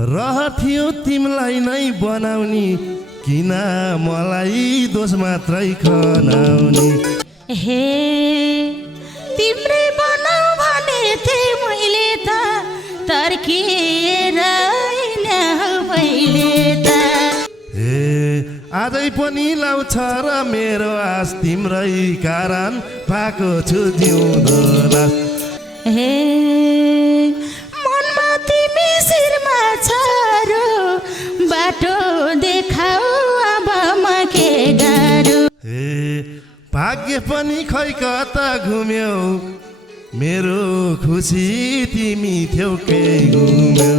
रहथ्यो तिमीलाई नै बनाउने किन मलाई दोष मात्रै खनाउने। हे तिम्रै बनाऊ भने थिएँ मैले त तर्किएर पहिले त। हे आजै पनि लाउँछ र मेरो आस तिम्रै कारण पाएको छु जिउँदो लास। हे मनमा तिमी शिरमा छ रो बाटो देखाऊ अब म के गरौँ। हे भाग्य पनि खै कता घुम्यौ मेरो खुसी तिमी थियौ के घुम्यौ।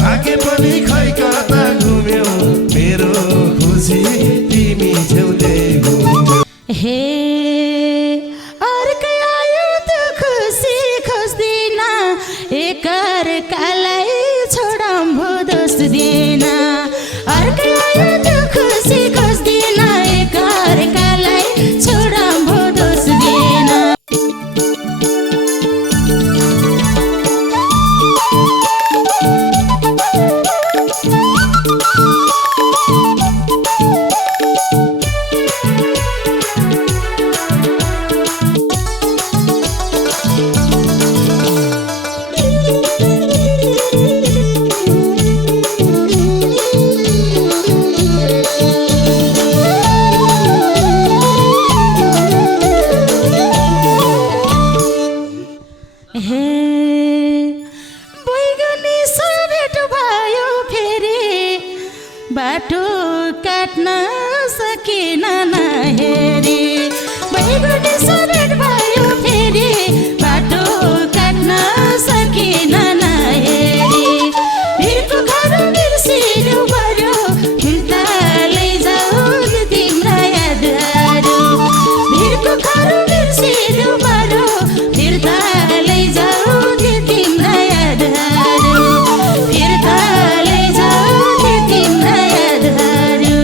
भाग्य पनि खै कता घुम्यौ मेरो खुसी तिमी थियौ त्यही घुम्यौ। हे अर्कै आयो त खुसी खोज्दिन एकअर्कालाई छोडौँ भो दोष दिन। अर्कै आयो त खुसी खोज्दिन एकअर्कालाई छोडौँ भो दोष दिन। बाटो काट्न सकिन नहेरी बैगुनी सरेट भयो फेरि बाटो काट्न सकिन नहेरी। भिरको घर बिर्सिनु पर्यो फिर्ता लैजाऊ तिम्रा यादहरू। भिरको घर बिर्सिनु पर्यो फिर्ता लैजाऊ तिम्रा यादहरू। फिर्ता लैजाऊ तिम्रा यादहरू।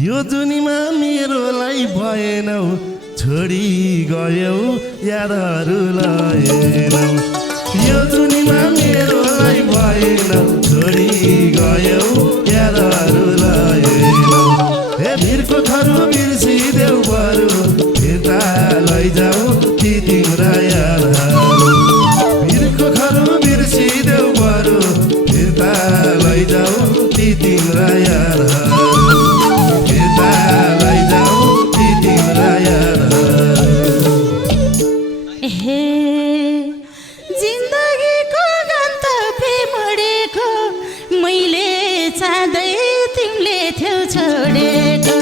यो दुनियाँमा मेरोलाई भएनौ छोडी गयौ यादहरू लएनौ। यो दुनियाँमा मेरोलाई भएनौ छोडी गयौ यादहरू लएनौ। हे भिरको घर बिर्सिदेऊ बरु फिर्ता लैजाऊ ती तिम्रा यादहरू। भिरको घर बिर्सिदेऊ बरु फिर्ता लैजाऊ ती तिम्रा यादहरू। हे जिन्दगीको गन्तव्य मोडेको मैले चाहँदै तिमीले थियौ छोडेको।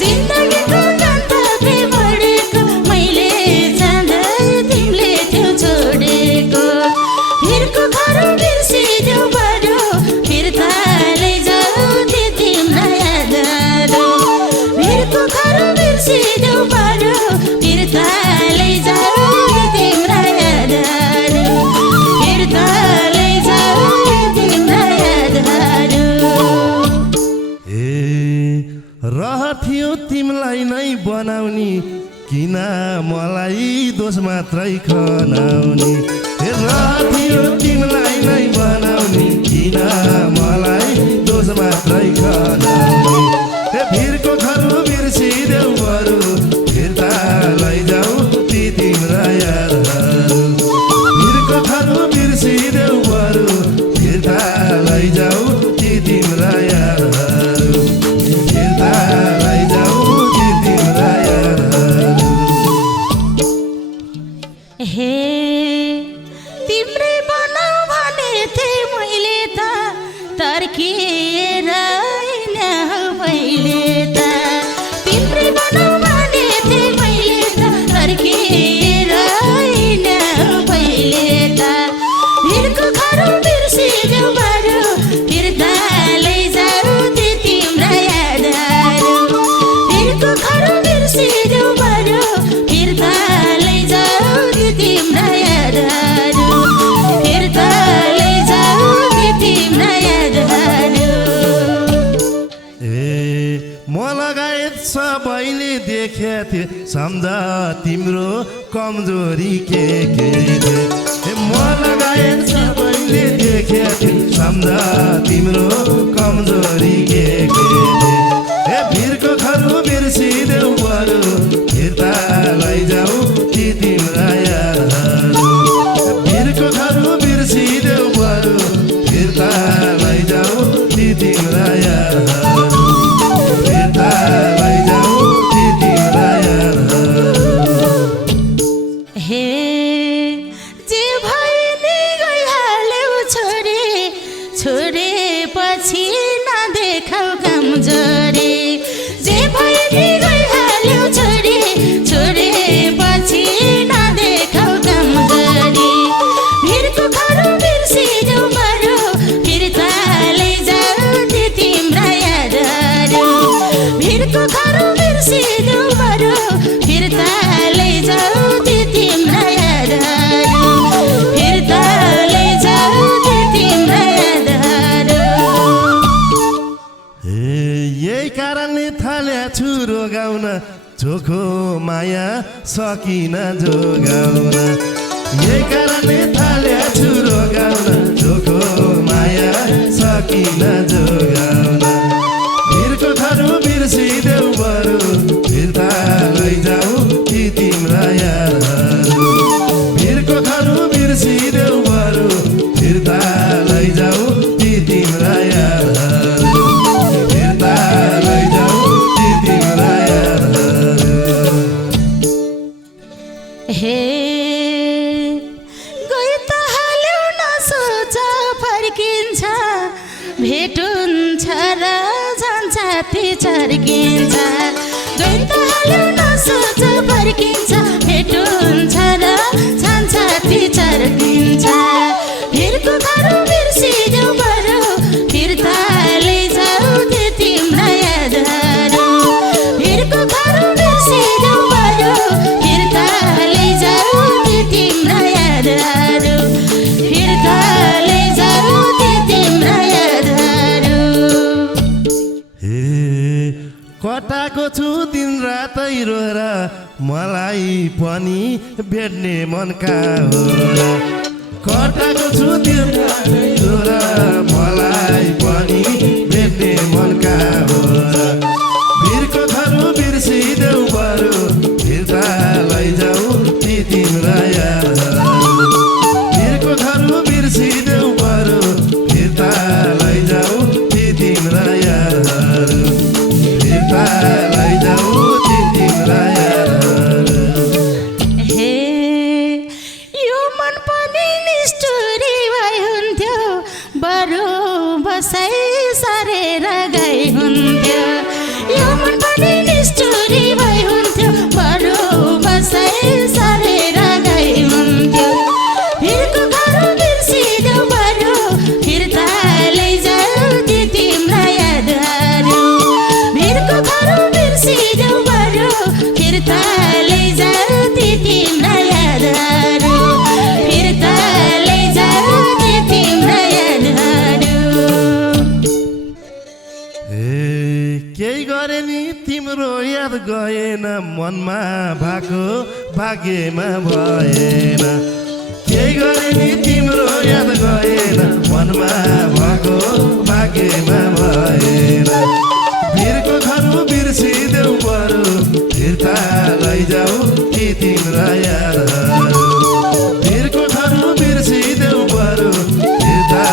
जिन्दगीको गन्तव्य मोडेको मैले चाहँदै तिमीले थियौ छोडेको। भिरको घर बिर्सिदेऊ बरु फिर्ता लैजाऊ ती तिम्रा यादहरू। भिरको घर बिर्सिदेऊ बरु फिर्ता लैजाऊ तिम्रा यादहरू। फिर्ता लैजाऊ तिम्रा यादहरू। रहथ्यो तिमीलाई नै बनाउने किन मलाई दोष मात्रै खनाउने। रहथ्यो तिमीलाई नै बनाउने किन मलाई दोष मात्रै खनाउने। भिरको घर बिर्सिदेऊ बरु फिर्ता लैजाऊ ती तिम्रा यादहरू। भिरको घर बिर्सिदेऊ बरु फिर्ता लैजाऊ ती तिम्रा यादहरू। फिर्ता लैजाऊ ती तिम्रा यादहरू। हे तिम्रै बनाऊ भने थिएँ मैले त तर्किएर पहिले त। तिम्रै बनाऊ भने थिएँ मैले त तर्किएर पहिले त। भिरको घर बिर्सिदेऊ बरु फिर्ता लैजाऊ ती तिम्रा यादहरू। भिरको घर बिर्सिदेऊ बरु फिर्ता लैजाऊ ती तिम्रा यादहरू। फिर्ता लैजाऊ ती तिम्रा यादहरू। म लगायत सबैले देखेथे सम्झ तिम्रो कमजोरी के थिए। म लगायत जोगाउन चोखो माया सकिन जोगाउन यही कारणले थाल्या छु रोगाउन चोखो माया सकिन जोगाउन भिरको थरु बिर्सिदेऊ बरु फिर्ता लैजाऊ ती तिम्रा यादहरू भिरको थरु बिर्सिदेऊ बरु फिर्ता लैजाऊ ती तिम्रा यादहरू फिर्ता लैजाऊ ती तिम्रा यादहरू हे गयो त हाल्यो नसोच फर्किन्छ भेटुन्छ र जान्छ ती चर्किन्छ गयो त हाल्यो नसोच फर्किन्छ भेटुन्छ र जान्छ ती चर्किन्छ भिरको घर बिर्सिदेऊ बरु फिर्ता लैजाऊ ती तिम्रा यादहरू भिरको घर बिर्सिदेऊ बरु फिर्ता लैजाऊ ती तिम्रा यादहरू फिर्ता लैजाऊ ती तिम्रा यादहरू हे कटाको छु दिन रातै रोएर मलाई पनि भेट्ने मनका हो कटाको छु दिन रातै रोएर मलाई पनि भेट्ने मनका हो भिरको थरु बिर्सिदेऊ बरु फिर्ता लैजाऊ ती तिम्रा यादहरू भिरको थरु बिर्सिदेऊ बरु फिर्ता लैजाऊ ती तिम्रा यादहरू फिर्ता लैजाऊ ती तिम्रा यादहरू हे यो मन पनि निष्ठुरी भई हुन्थ्यो बरु बसाइ सरेर गई हुन्थ्यो यो मन पनि निष्ठुरी भई हुन्थ्यो बरु बसाइ सरेर गई हुन्थ्यो भिरको घर बिर्सिदेऊ बरु फिर्ता लैजाऊ ती तिम्रा यादहरू भिरको घर बिर्सिदेऊ बरु फिर्ता लैजाऊ ती तिम्रा यादहरू फिर्ता लैजाऊ ती तिम्रा यादहरू केही गरे नि तिम्रो याद गएन मनमा भएको भाग्यमा भएन केही गरे नि तिम्रो याद गएन मनमा भएको भाग्यमा भएन भिरको थरु बिर्सिदेऊ बरु फिर्ता लैजाऊ ती तिम्रा यादहरू भिरको थरु बिर्सिदेऊ बरु फिर्ता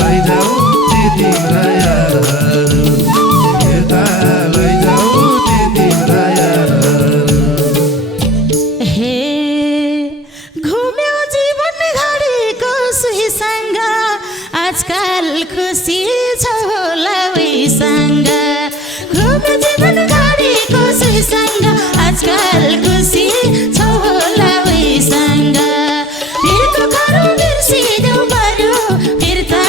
लैजाऊ ती तिम्रा यादहरू फिर्ता लैजाऊ ती तिम्रा यादहरू हे घुम्यो जीवन घडीको सुईसँग आजकल खुसी छ होला उहीसँग घुम्यो जीवन घडीको सुईसँग आजकल खुसी छ होला उहीसँग भिरको घर बिर्सिदेऊ बरु फिर्ता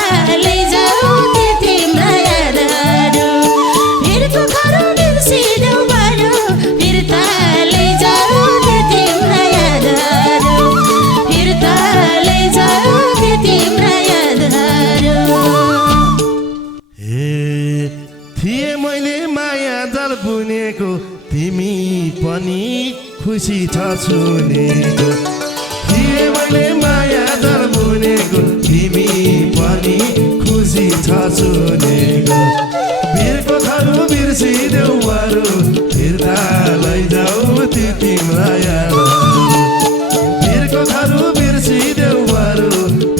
लैजाऊ ती तिम्रा यादहरू भिरको घर बिर्सिदेऊ बरु फिर्ता लैजाऊ ती तिम्रा यादहरू फिर्ता लैजाऊ ती तिम्रा यादहरू हे थिए मैले माया जल बुनेको तिमी पनि खुसी छ सुनेको थिए मैले माया जल बुनेको तिमी पनि खुसी छ सुनेको भिरको थरु बिर्सिदेऊ बरु फिर्ता लैजाऊ ती तिम्रा यादहरू भिरको थरु बिर्सिदेऊ बरु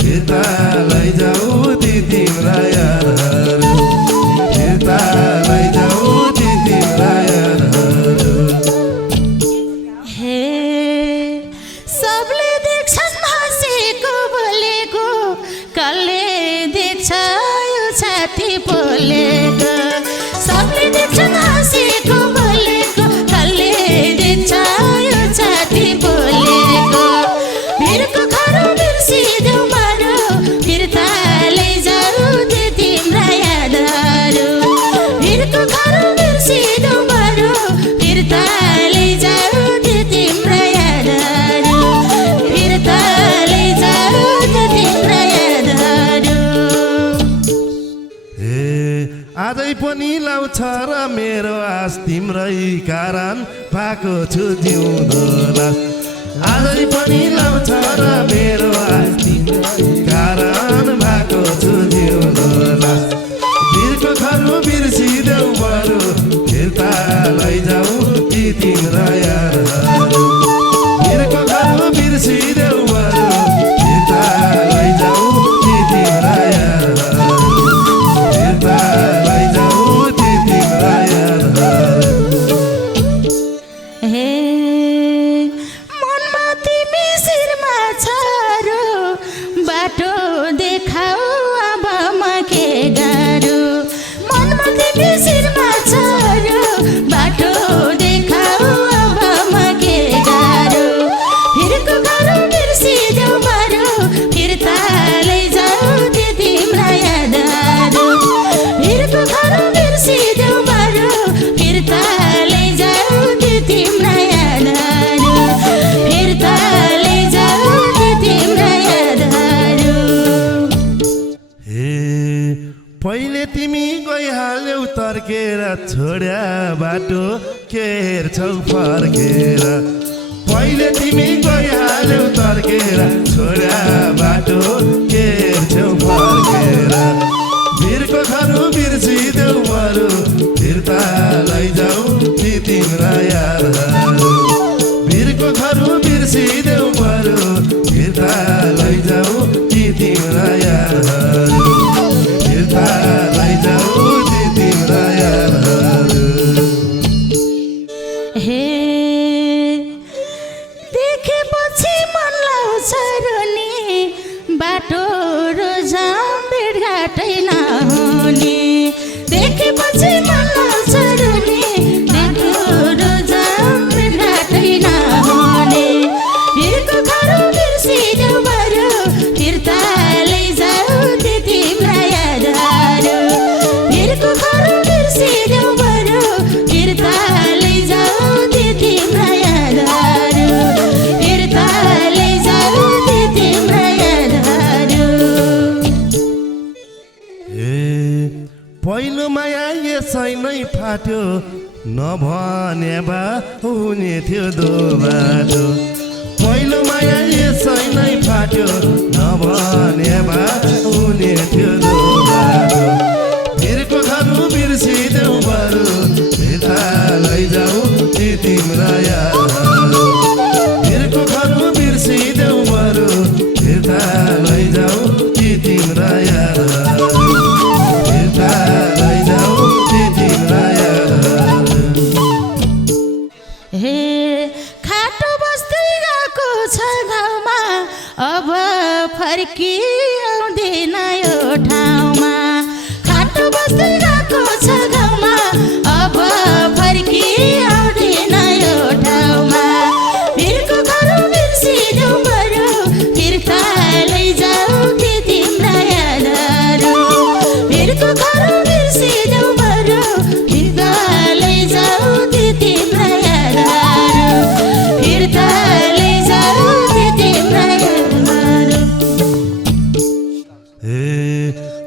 फिर्ता लैजाऊ ती तिम्रा यादहरू फिर्ता लैजाऊ ती तिम्रा यादहरू हे सबले देख्छन् हाँसेको बोलेको आजै पनि लाउँछ र मेरो आस तिम्रै कारण पाएको छु जिउँदो लास आजै पनि लाउँछ र मेरो आस तिम्रै कारण भएको छु जिउँदो लास वीरको घरको बिर्सिदेऊ बरु फिर्ता लैजाऊ ती तिम्रा यारहरू वीरको घरको बिर्सिदेऊ बरु फिर्ता लैजाऊ ती तिम्रा यारहरू फिर्ता लैजाऊ ती तिम्रा यारहरू हे मनमा तिमी शिरमा छारो बाटो देखाऊ अब म के गाह्रो मनमा तिमी शिरमा छारो बाटो देखाऊ अब म के गाह्रो फिरको घरौ बिर्सिदेऊ बरु फिर्ता लैजाऊ ती तिम्रा यादहरू फिरको घरौ बिर्सिदेऊ बरु फिर्ता लैजाऊ ती तिम्रा यादहरू फिर्ता लैजाऊ ती तिम्रा यादहरू हे पहिले तिमी गइहाल्यौ तर्केर छोड्या बाटो के हेर्छौ फर्केर पहिले तिमी गइहाल्यौ तर्केर छोड्या बाटो के हेर्छौ फर्केर वीरको घरु बिर्सिदेऊ बरु फिर्ता लैजाऊ ती तिम्रा यारहरू वीरको घरु बिर्सिदेऊ बरु फिर्ता लैजाऊ ती तिम्रा यारहरू फिर्ता लैजाऊ ती तिम्रा यारहरू हे देखेपछि मन लाउँछ रोनी बाटो रोजाउँ भेटघाटै नहुने देखेपछि मन लाउँछ रोनी बाटो रोजाउँ भेटघाटै नहुने वीरको घरौ बिर्सिदेऊ बरु फिर्ता लैजाऊ ती तिम्रा यादहरू वीरको घरौ बिर्सिदेऊ बरु फिर्ता लैजाऊ ती तिम्रा यादहरू फिर्ता लैजाऊ ती तिम्रा यादहरू ए पहिलो माया यसै नै फाट्यो नभने बा हुने थियो दो बाटो पहिलो माया यसै नै फाट्यो नभने बा हुने थियो दो बाटो वीरको घरु बिर्सिदेऊ बरु फिर्ता लैजाऊ ती तिम्रा यारहरू वीरको घरु बिर्सिदेऊ बरु फिर्ता लैजाऊ ती तिम्रा यारहरू फिर्ता लैजाऊ ती तिम्रा यारहरू हे खाटो बस्दै गएको छ गाउँमा अब फर्की आउँदैन यो ठाउँमा खाटो बस्दै गएको छ गाउँमा अब फर्की आउँदैन यो ठाउँमा वीरको घरौ बिर्सिदेऊ बरु फिर्ता लैजाऊ ती तिम्रा यादहरू वीरको घरौ बिर्सिदेऊ बरु फिर्ता लैजाऊ ती तिम्रा यादहरू फिर्ता लैजाऊ ती तिम्रा यादहरू ए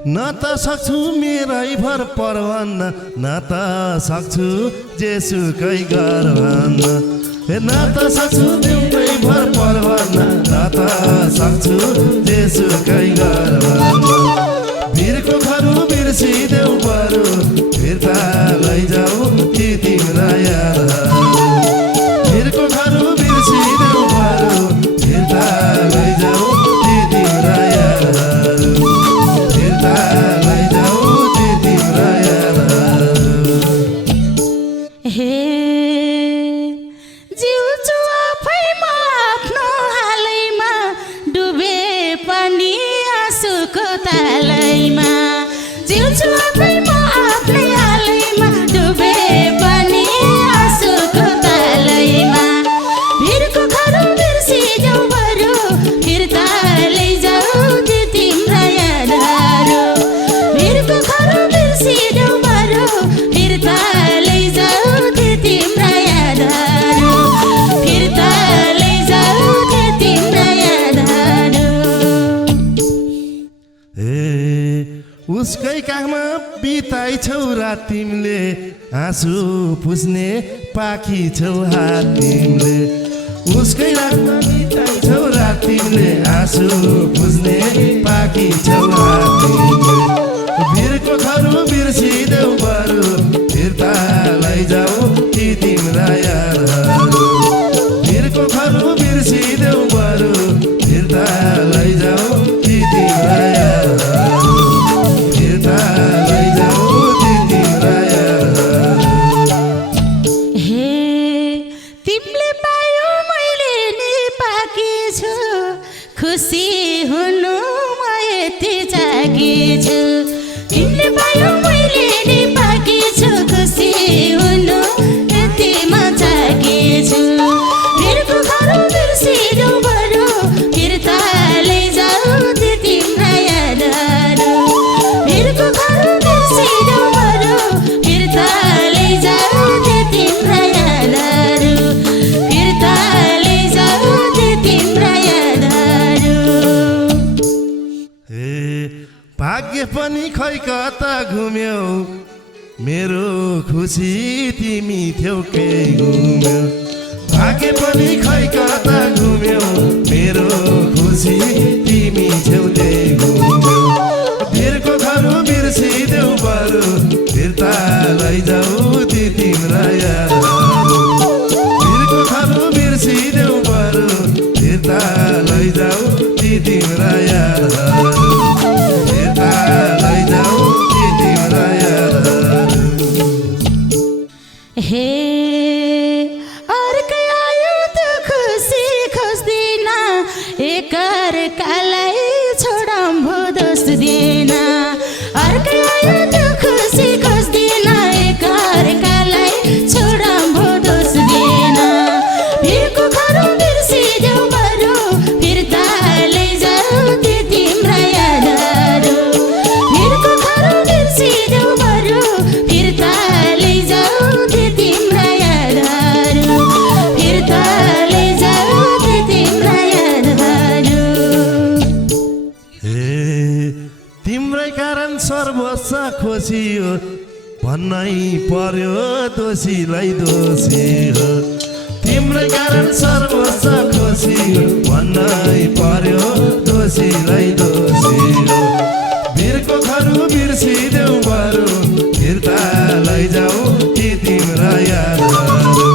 न त सक्छु मेरै भर परभन्न न त सक्छु जेसुकै गर भन्न ए न त सक्छु तिम्रै भर परभन्न न त सक्छु जेसुकै गर भन्न वीरको घरु बिर्सिदेऊ बरु फिर्ता लैजाऊ ती तिम्रा यारहरू वीरको घरु बिर्सिदेऊ बरु फिर्ता लैजाऊ ती तिम्रा यारहरू फिर्ता लैजाऊ ती तिम्रा यारहरू हे जिउँछु आफैमा आफ्नो हालैमा डुबे पनि आँसुको तालैमा जिउँछु आफैमा आफ्नै हालैमा डुबे पनि आँसुको तालैमा वीरको घरौ बिर्सिदेऊ बरु फिर्ता लैजाऊ ती तिम्रा यादहरू वीरको घरौ बिर्सिदेऊ बरु फिर्ता लैजाऊ ती तिम्रा यादहरू फिर्ता लैजाऊ ती तिम्रा यादहरू उसकै काखमा बिताइछौ रात तिमीले आँसु पुस्ने पाखी छौ हात तिमीले उसकै काखमा बिताइछौ रात तिमीले आँसु पुस्ने पाखी छौ हात तिमीले वीरको खरु बिर्सिदेऊ बरु फिर्ता लैजाऊ ती तिम्रा यारहरू वीरको खरु बिर्सिदेऊ बरु फिर्ता लैजाऊ ती तिम्रा यारहरू फिर्ता लैजाऊ ती तिम्रा यारहरू हे तिमीले पायो मैले नि पाकी छु खुसी हुनु म यति जागी छु तिमीले पायो मैले नि पाकी छु खुसी हुनु यति म जागी छु वीरको खरु बिर्सिदेऊ बरु फिर्ता लैजाऊ ती तिम्रा यादहरू वीरको खरु बिर्सिदेऊ बरु फिर्ता लैजाऊ ती तिम्रा यादहरू फिर्ता लैजाऊ ती तिम्रा यादहरू हे भाग्य पनि खै कता घुम्यौ मेरो खुसी तिमी थियौ के घुम्यौ भाग्य पनि खै कता घुम्यौ मेरो खुसी तिमी थियौ त्यही घुम्यौ वीरको खरु बिर्सिदेऊ बरु फिर्ता लैजाऊ ती तिम्रा यादहरू वीरको खरु बिर्सिदेऊ बरु फिर्ता लैजाऊ ती तिम्रा यादहरू फिर्ता लैजाऊ ती तिम्रा यादहरू हे अर्कै आयो त खुसी खोज्दिन एकअर्कालाई छोडम्भो दोष दिन अर्कै आयो त खुसी खोज्दिन एकअर्कालाई छोडम्भो दोष दिन वीरको खरु बिर्सिदेऊ बरु फिर्ता लैजाऊ ती तिम्रा यादहरू वीरको खरु बिर्सिदेऊ बरु फिर्ता लैजाऊ ती तिम्रा यादहरू फिर्ता लैजाऊ ती तिम्रा यादहरू हे तिम्रै कारण सर्वस्व खोसियो भन्नै पर्यो दोषीलाई दोषी हो तिम्रै कारण सर्वस्व खोसियो भन्नै पर्यो दोषीलाई दोषी हो वीरको खरु बिर्सिदेऊ बरु फिर्ता लैजाऊ ती तिम्रा यादहरू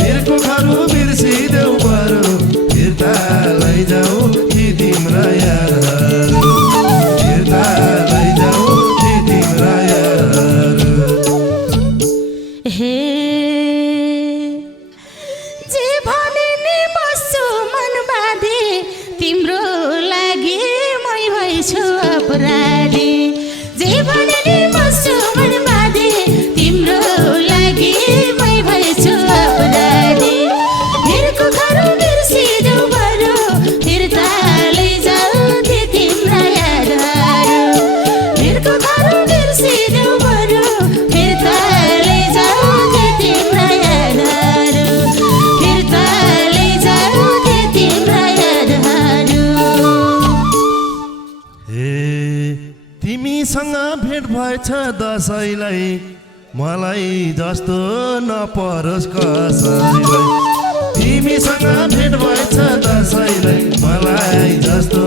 वीरको खरु बिर्सिदेऊ बरु फिर्ता लैजाऊ ती तिम्रा यादहरू फिर्ता लैजाऊ ती तिम्रा यादहरू हे जे भने नि बस्छु मन बाँधे तिम्रो लागि मै भइछु अपराधी जे भने नि बस्छु मन बाँधे तिम्रो लागि मै भइछु अपराधी वीरको खरु बिर्सिदेऊ बरु फिर्ता लैजाऊ ती तिम्रा यादहरू वीरको खरु बिर्सिदेऊ बरु फिर्ता लैजाऊ ती तिम्रा यादहरू फिर्ता लैजाऊ ती तिम्रा यादहरू हे तिमीसँग भेट भएछ दसैँलाई मलाई जस्तो नपरोस् कसैलाई तिमीसँग भेट भएछ दसैँलाई मलाई जस्तो